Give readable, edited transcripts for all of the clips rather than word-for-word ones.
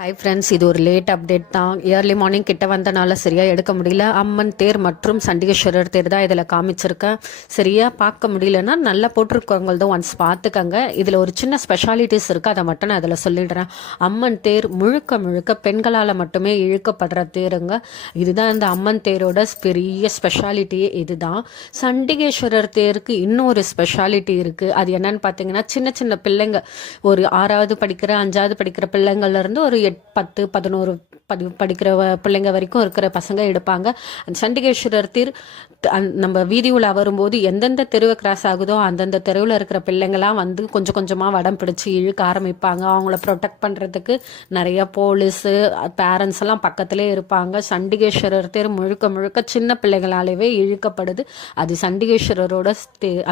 Hi friends, இது ஒரு late update தான். ஏர்லி மார்னிங் கிட்ட வந்தனால சரியாக எடுக்க முடியல. அம்மன் தேர் மற்றும் சண்டிகேஸ்வரர் தேர் தான் இதில் காமிச்சிருக்கேன். சரியாக பார்க்க முடியலன்னா நல்லா போட்டிருக்கவங்களதும் ஒன்ஸ் பார்த்துக்கங்க. இதில் ஒரு சின்ன ஸ்பெஷாலிட்டிஸ் இருக்குது, அதை மட்டும் நான் இதில் சொல்லிடுறேன். அம்மன் தேர் முழுக்க முழுக்க பெண்களால் மட்டுமே இழுக்கப்படுற தேருங்க. இதுதான் இந்த அம்மன் தேரோட பெரிய ஸ்பெஷாலிட்டியே இதுதான். சண்டிகேஸ்வரர் தேருக்கு இன்னொரு ஸ்பெஷாலிட்டி இருக்குது. அது என்னன்னு பார்த்தீங்கன்னா, சின்ன சின்ன பிள்ளைங்க, ஒரு 6வது படிக்கிற 5வது படிக்கிற பிள்ளைங்கள்லேருந்து ஒரு 10 11 படிக்கிற பிள்ளைங்க வரைக்கும் இருக்கிற பசங்க எடுப்பாங்க. அந்த சண்டிகேஸ்வரர் தேர் நம்ம வீதி உலா வரும்போது எந்தெந்த தெருவை கிராஸ் ஆகுதோ அந்தந்த தெருவில் இருக்கிற பிள்ளைங்களாம் வந்து கொஞ்சம் கொஞ்சமாக வடம் பிடிச்சி இழுக்க ஆரம்பிப்பாங்க. அவங்கள ப்ரொடெக்ட் பண்ணுறதுக்கு நிறைய போலீஸு பேரண்ட்ஸ் எல்லாம் பக்கத்துலேயே இருப்பாங்க. சண்டிகேஸ்வரர் தேர் முழுக்க முழுக்க சின்ன பிள்ளைகளாலேயே இழுக்கப்படுது. அது சண்டிகேஸ்வரரோட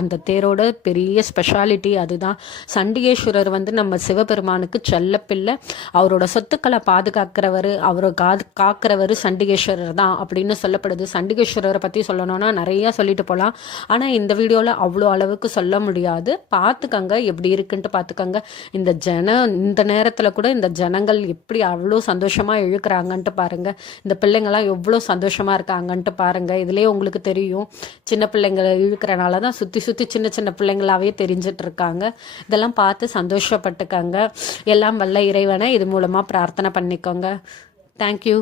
அந்த தேரோட பெரிய ஸ்பெஷாலிட்டி அதுதான். சண்டிகேஸ்வரர் வந்து நம்ம சிவபெருமானுக்கு செல்ல பிள்ளை. அவரோட சொத்துக்களை பாதுகாக்கிறவர், அவரை காக்கிறவர் சண்டிகேஸ்வரர் தான் அப்படின்னு சொல்லப்படுது. சண்டிகேஸ்வரரை பற்றி சொல்லணும்னா நிறைய சொல்லிட்டு போகலாம். ஆனால் இந்த வீடியோவில் அவ்வளோ அளவுக்கு சொல்ல முடியாது. பார்த்துக்கங்க, எப்படி இருக்குன்ட்டு பார்த்துக்கங்க. இந்த நேரத்தில் கூட இந்த ஜனங்கள் எப்படி அவ்வளோ சந்தோஷமாக இழுக்கிறாங்கன்ட்டு பாருங்க. இந்த பிள்ளைங்கள்லாம் எவ்வளோ சந்தோஷமாக இருக்காங்கன்ட்டு பாருங்க. இதுலேயே உங்களுக்கு தெரியும், சின்ன பிள்ளைங்களை இழுக்கிறனால தான் சுற்றி சுற்றி சின்ன சின்ன பிள்ளைங்களாவே தெரிஞ்சிட்டு இருக்காங்க. இதெல்லாம் பார்த்து சந்தோஷப்பட்டுக்கங்க. எல்லாம் வல்ல இறைவனை இது மூலமாக பிரார்த்தனை பண்ணிக்கோங்க. தேங்க்யூ.